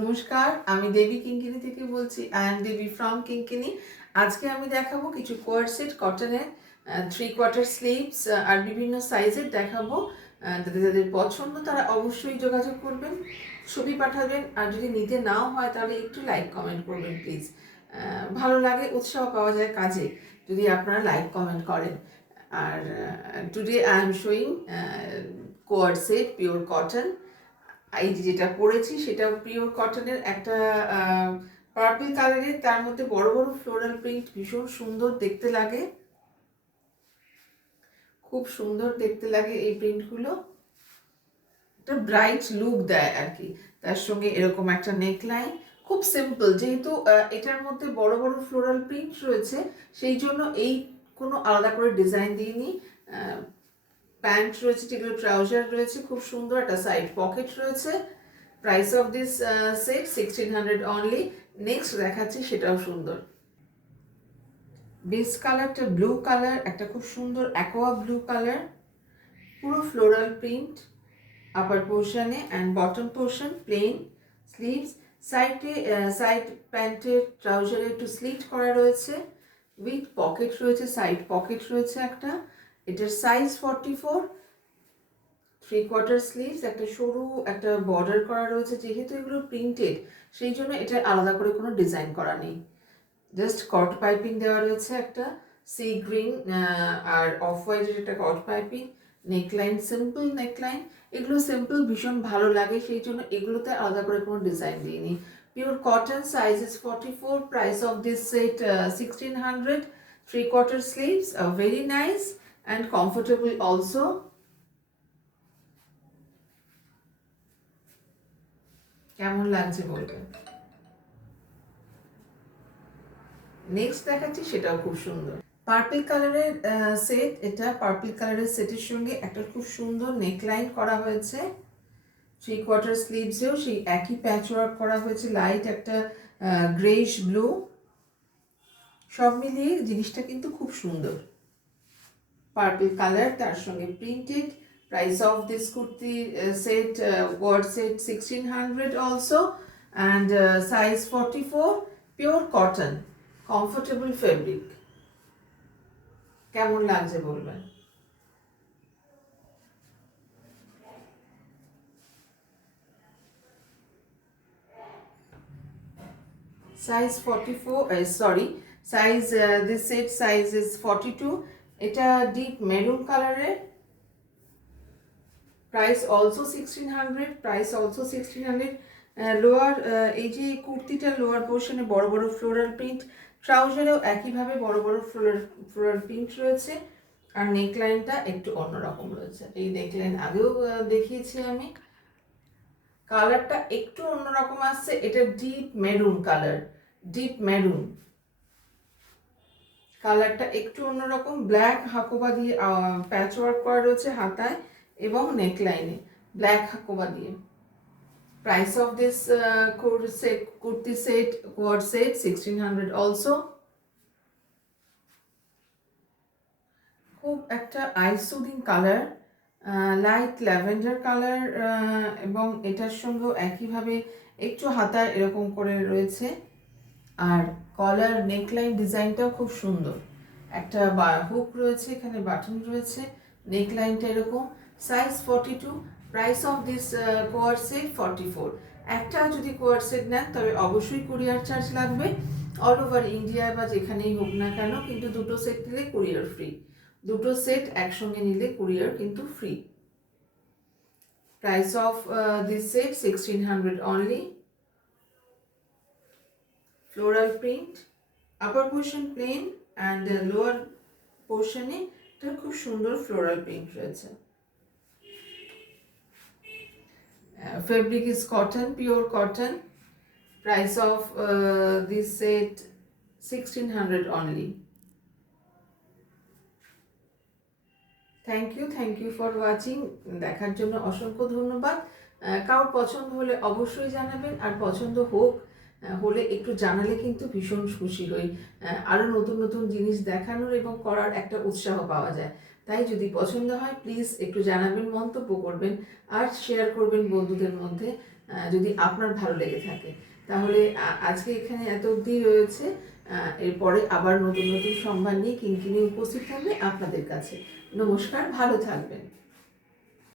নমস্কার, আমি দেবী কিঙ্কিনি থেকে বলছি। আই এম দেবী ফ্রম কিঙ্কিনি। আজকে আমি দেখাবো কিছু কোয়ারসেট কটনের 3/4 স্লিভস আর বিভিন্ন সাইজের দেখাবো। যাদের যাদের পছন্দ তারা অবশ্যই যোগাযোগ করবেন, ছবি পাঠাবেন। আর যদি নিতে নাও হয় তাহলে একটু লাইক কমেন্ট করবেন প্লিজ। ভালো লাগে, উৎসাহ পাওয়া যায় কাজে যদি আপনারা লাইক কমেন্ট করেন। আর today I am showing coord set pure cotton. এই যেটা পরেছি সেটা পিওর কটনের একটা পার্পল কালারের, তার মধ্যে বড় বড় ফ্লোরাল প্রিন্ট, ভীষণ সুন্দর দেখতে লাগে, খুব সুন্দর দেখতে লাগে এই প্রিন্টগুলো। একটা ব্রাইট লুক দেয় আর কি। তার সঙ্গে এরকম একটা নেকলাইন, খুব সিম্পল। যেহেতু এটার মধ্যে বড় বড় ফ্লোরাল প্রিন্ট রয়েছে সেই জন্য এই কোনো আলাদা করে ডিজাইন দিইনি। প্যান্ট রয়েছে, যেগুলো ট্রাউজার রয়েছে, খুব সুন্দর একটা সাইড পকেট রয়েছে। Price of this set 1600 only. Next দেখাচ্ছি, সেটাও সুন্দর। বেস কালারটা ব্লু কালার, একটা খুব সুন্দর অ্যাকোয়া ব্লু কালার, পুরো ফ্লোরাল প্রিন্ট আপার পোর্শনে and bottom portion plain. Sleeves সাইডে, সাইড প্যান্টের ট্রাউজারে একটু স্লিট করা রয়েছে, উইথ পকেট রয়েছে, সাইড পকেট রয়েছে একটা। এটার সাইজ 44। 3/4 স্লিভস, একটা সরু একটা বর্ডার করা রয়েছে। যেহেতু এগুলো প্রিন্টেড সেই জন্য এটা আলাদা করে কোনো ডিজাইন করা নেই, জাস্ট কট পাইপিং দেওয়া রয়েছে একটা সি গ্রিন আর অফ হোয়াইটের একটা কট পাইপিং। নেকলাইন সিম্পল নেকলাইন, এগুলো সিম্পল ভীষণ ভালো লাগে সেই জন্য এগুলোতে আলাদা করে কোনো ডিজাইন দিইনি। Pure cotton, size is 44, price of this set 1600। 3/4 sleeves, very nice and comfortable also. কেমন লাগছে বলবেন। নেক্সট দেখাচ্ছি, সেটাও খুব সুন্দর। পার্পল কালারের সেট, এটা পার্পল কালারের সেটের সঙ্গে একটা খুব সুন্দর নেকলাইন করা হয়েছে। 3/4 স্লিভসেও সেই একই প্যাচ ওয়ার্ক করা হয়েছে, লাইট একটা গ্রেইশ ব্লু। সব মিলিয়ে জিনিসটা কিন্তু খুব সুন্দর। পার্পল কালার, তার সঙ্গে printed. Price of this kurti set word set 1600 also and size 44। Pure cotton, comfortable fabric. কেমন লাগছে বলবেন। Size 44, sorry, size this set size is 42। এটা ডিপ মেরুন কালারের। Price also 1600, price also 1600। Lower, এই যে কুর্তিটার লোয়ার পোর্শনে বড় বড় ফ্লোরাল প্রিন্ট, ট্রাউজারেও একইভাবে বড় বড় ফ্লোরাল প্রিন্ট রয়েছে। আর নেকলাইনটা একটু অন্যরকম রয়েছে। এই নেকলাইন আগেও দেখিয়েছি আমি। কালারটা একটু অন্যরকম আসছে, এটা deep maroon colour, deep maroon কালারটা একটু অন্যরকম। ব্ল্যাক হাকোবা দিয়ে প্যাচ ওয়ার্ক করা রয়েছে হাতায় এবং নেকলাইনে, ব্ল্যাক হাকোবা দিয়ে। Price of this kurti set coord set 1600 also. খুব একটা eye soothing colour, light lavender colour, এবং এটার সঙ্গেও একইভাবে একটু হাতায় এরকম করে রয়েছে। আর কলার নেকলাইন ডিজাইনটাও খুব সুন্দর, একটা হুক রয়েছে, এখানে বাটন রয়েছে, নেকলাইনটা এরকম। Size 42, price of this coord set 44। একটা যদি কোয়ার সেট নেন তবে অবশ্যই কুরিয়ার চার্জ লাগবে, অল ওভার ইন্ডিয়া বা যেখানেই হোক না কেন। কিন্তু দুটো সেট নিলে কুরিয়ার ফ্রি, দুটো সেট একসঙ্গে নিলে কুরিয়ার কিন্তু free. Price of this set 1600 only. floral print, upper portion plain and lower portion এ এটা খুব সুন্দর floral print রয়েছে। Fabric is cotton, pure cotton. Price of this set 1600 only. Thank you for watching. দেখার জন্য অসংখ্য ধন্যবাদ। কারোর পছন্দ হলে অবশ্যই জানাবেন, আর পছন্দ হলে একটু জানালে কিন্তু ভীষণ খুশি হই। আরও নতুন নতুন জিনিস দেখানোর এবং করার একটা উৎসাহ পাওয়া যায়। তাই যদি পছন্দ হয় প্লিজ একটু জানাবেন, মন্তব্য করবেন আর শেয়ার করবেন বন্ধুদের মধ্যে। যদি আপনার ভালো লেগে থাকে। তাহলে আজকে এখানে এত অবধি রয়েছে। এরপরে আবার নতুন নতুন সম্মান নিয়ে কিনকিনি উপস্থিত থাকবে আপনাদের কাছে। নমস্কার, ভালো থাকবেন।